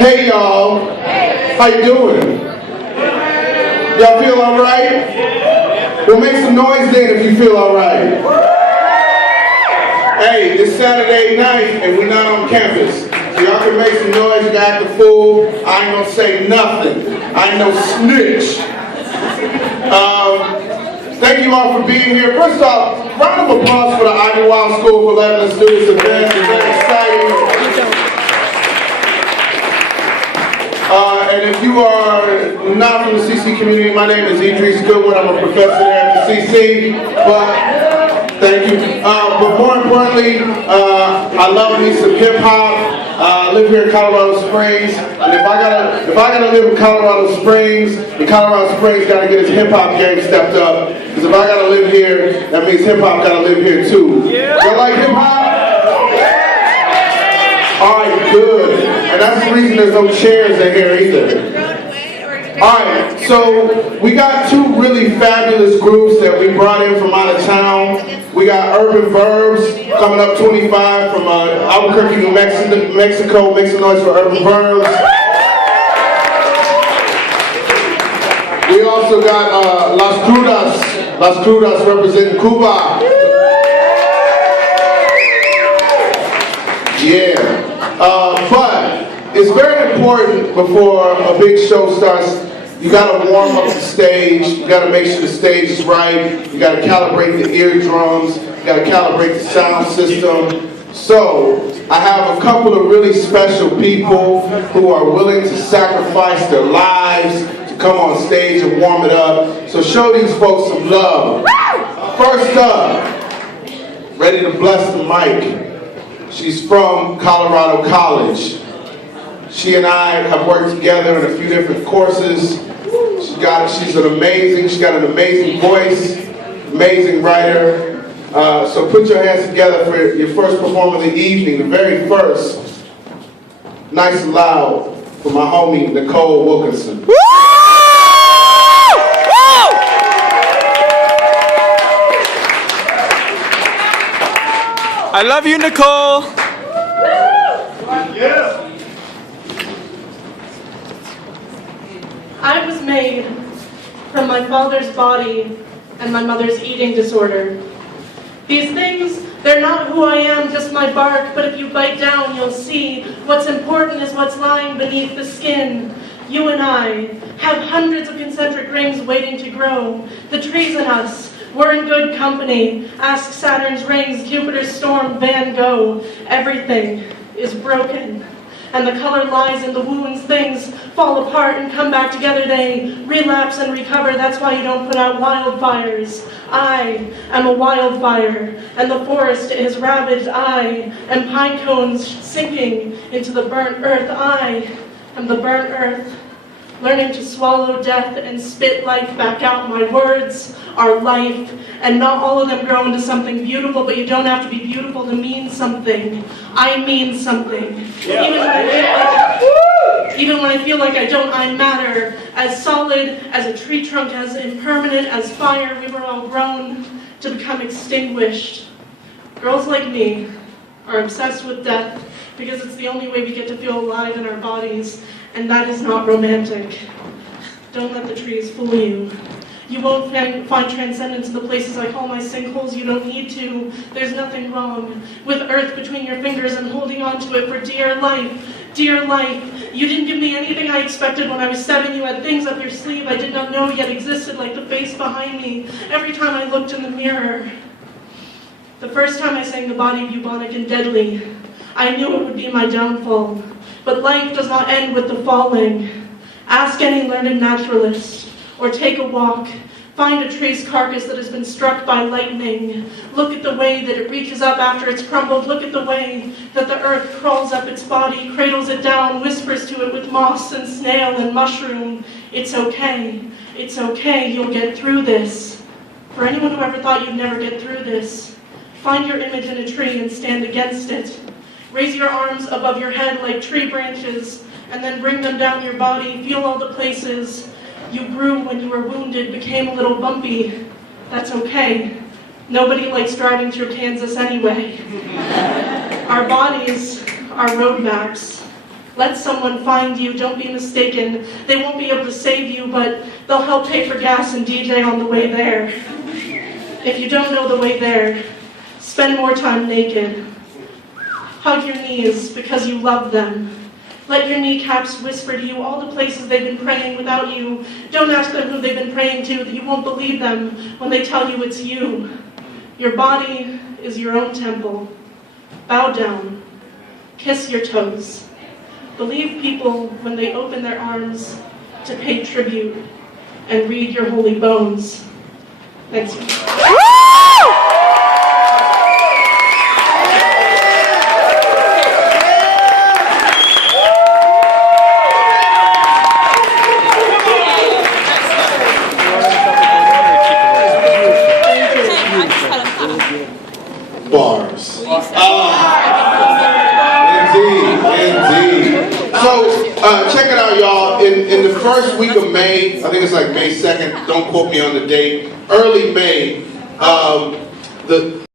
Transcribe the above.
Hey y'all, how you doing? Y'all feel alright? Well, make some noise then if you feel alright. Hey, it's Saturday night and we're not on campus. So y'all can make some noise, you got the fool. I ain't gonna say nothing. I ain't no snitch. Thank you all for being here. First off, round of applause for the Ivywild School for letting us do this event. It's very exciting. And if you are not from the CC community, my name is Idris Goodwin. I'm a professor there at the CC. But thank you. But more importantly, I love me some hip hop. I live here in Colorado Springs, and if I gotta live in Colorado Springs, the Colorado Springs gotta get its hip hop game stepped up. Because if I gotta live here, that means hip hop gotta live here too. Y'all like hip hop? All right, good. And that's the reason there's no chairs in here either. Alright, so we got two really fabulous groups that we brought in from out of town. We got Urban Verbs coming up 25 from Albuquerque, New Mexico. Make some noise for Urban Verbs. We also got Las Krudas representing Cuba. Yeah. But it's very important before a big show starts. You gotta warm up the stage. You gotta make sure the stage is right. You gotta calibrate the eardrums. You gotta calibrate the sound system. So I have a couple of really special people who are willing to sacrifice their lives to come on stage and warm it up. So show these folks some love. First up, ready to bless the mic. She's from Colorado College. She and I have worked together in a few different courses. She's got an amazing voice, amazing writer. So put your hands together for your first performance of the evening, the very first. Nice and loud for my homie, Nicole Wilkinson. I love you, Nicole. Yeah. I was made from my father's body and my mother's eating disorder. These things, they're not who I am, just my bark, but if you bite down, you'll see what's important is what's lying beneath the skin. You and I have hundreds of concentric rings waiting to grow. The trees in us, we're in good company. Ask Saturn's rings, Jupiter's storm, Van Gogh. Everything is broken. And the color lies in the wounds. Things fall apart and come back together. They relapse and recover. That's why you don't put out wildfires. I am a wildfire, and the forest is ravaged. I am pine cones sinking into the burnt earth. I am the burnt earth, learning to swallow death and spit life back out. My words are life, and not all of them grow into something beautiful, but you don't have to be beautiful to mean something. I mean something. Even when I feel like I don't, I matter. As solid as a tree trunk, as impermanent as fire, we were all grown to become extinguished. Girls like me are obsessed with death because it's the only way we get to feel alive in our bodies, and that is not romantic. Don't let the trees fool you. You won't find transcendence in the places I call my sinkholes. You don't need to. There's nothing wrong with earth between your fingers and holding on to it for dear life. Dear life, you didn't give me anything I expected when I was 7. You had things up your sleeve I did not know yet existed, like the face behind me. Every time I looked in the mirror. The first time I sang the body of bubonic and deadly, I knew it would be my downfall. But life does not end with the falling. Ask any learned naturalist, or take a walk. Find a tree's carcass that has been struck by lightning. Look at the way that it reaches up after it's crumbled. Look at the way that the earth crawls up its body, cradles it down, whispers to it with moss and snail and mushroom. It's okay. It's okay. You'll get through this. For anyone who ever thought you'd never get through this, find your image in a tree and stand against it. Raise your arms above your head like tree branches, and then bring them down your body. Feel all the places you grew when you were wounded, became a little bumpy. That's okay. Nobody likes driving through Kansas anyway. Our bodies are road maps. Let someone find you, don't be mistaken. They won't be able to save you, but they'll help pay for gas and DJ on the way there. If you don't know the way there, spend more time naked. Hug your knees because you love them. Let your kneecaps whisper to you all the places they've been praying without you. Don't ask them who they've been praying to, that you won't believe them when they tell you it's you. Your body is your own temple. Bow down. Kiss your toes. Believe people when they open their arms to pay tribute and read your holy bones. Thanks. Bars. Indeed. So, check it out, y'all. In the first week of May, I think it's like May 2nd, don't quote me on the date, early May, the